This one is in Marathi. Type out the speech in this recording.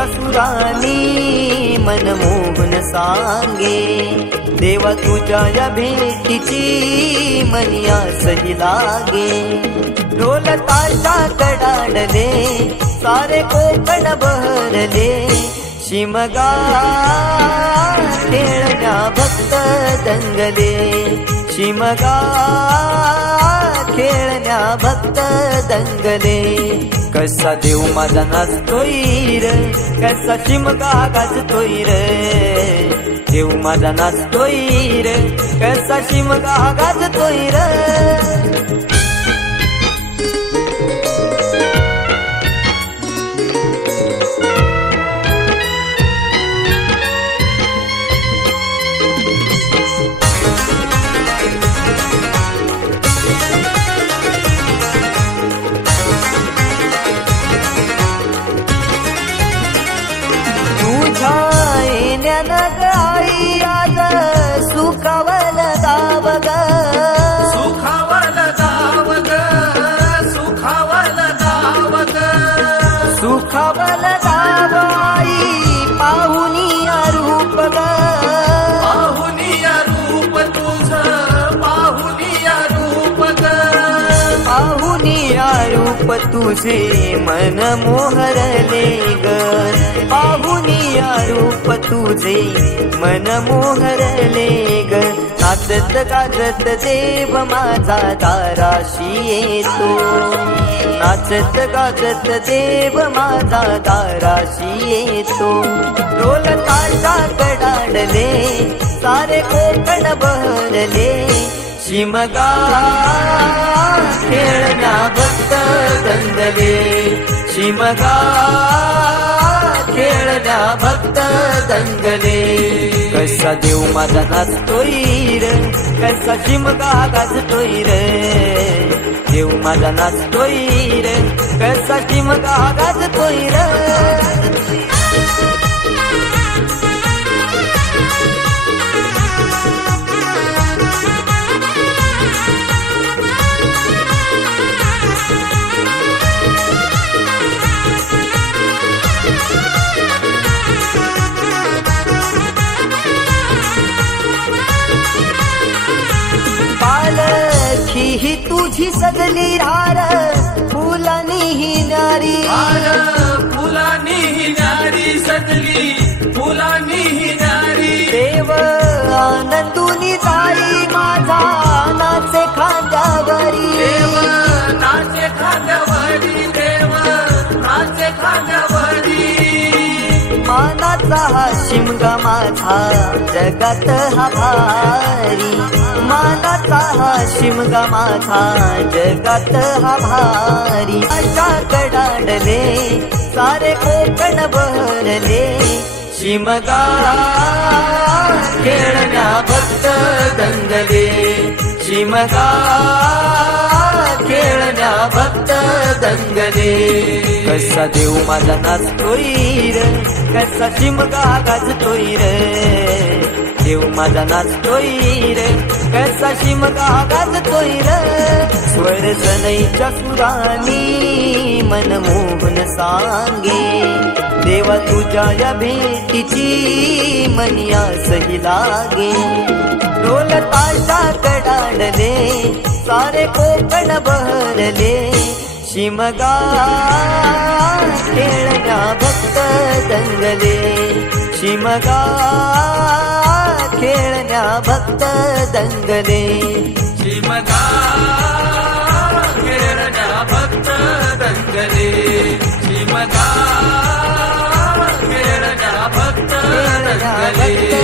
सनईच्या सुरानी मनमोहन सांगे, देवा तुझ्या या भेटीची मनिया सही लागे. ढोल ताशा कडाडले सारे कोकण बहरले, शिमगा खेळण्या भक्त दंगले, शिमगा खेळण्या भक्त दंगले. कसा देव माझा नाचतोय रे, कसा शिमगा गाजतोय रे, देव माझा नाचतोय रे, कसा शिमगा गाजतोय रे. आई आज सुखावल दाव ग, सुखावल दाव ग, सुखावल दाव ग, सुखावल दाव आई पाहुनिया रूप ग, पाहुनिया रूप तुझ, पाहुनिया रूप ग, पाहुनिया रूप तुझे मन मोहरले ग, पाहुनिया रूप तुझे मन मोहरले ग. नाचत गाजत देव माझा दाराशी येतो, नाचत गाजत देव माझा दाराशी येतो. ढोल ताशा कडाडले सारे कोकण बहरले, शिमगा खेळण्या भक्त दंगले, शिमगा खेळण्या भक्त दंगले. कसा देव माझा नाचतोय रे, कसा शिमगा गाजतोय रे, देव माझा नाचतोय रे, कसा शिमगा गाजतोय रे. पालखी ही तुझी सजली रार, फुलानी ही नारी, फुलानी ही नारी सजली, फुलानी ही नारी. देव आनंदुनी जाई माझा नाचे खांद्यावरी, देव नाचे खांद्यावरी, देव नाचे खांद्यावरी. मानाचा हा शिमगा माझा जगात हा भारी, मानाचा हा शिमगा माझा जगात हा भारी. अशा कडाडले सारे कोकण बहरले, शिमगा खेळण्या भक्त दंगले, शिमगा खेळण्या भक्त दंगले. कसा देव माझा नाचतोय रे, कसा शिमगा गाजतोय रे, देव माझा नाचतोय रे, कसा शिमगा गाजतोय रे. स्वर सनईच्या सुरानी मनमोहन सांगे, देवा तुझ्या या भेटीची मनिया सही लागे. ढोल ताशा कडाडले सारे कोकण बहरले, शिमगा खेळण्या भक्त दंगले, शिमगा खेळण्या भक्त दंगले, शिमगा खेळण्या भक्त दंगले, शिमगा खेळण्या भक्त दंगले.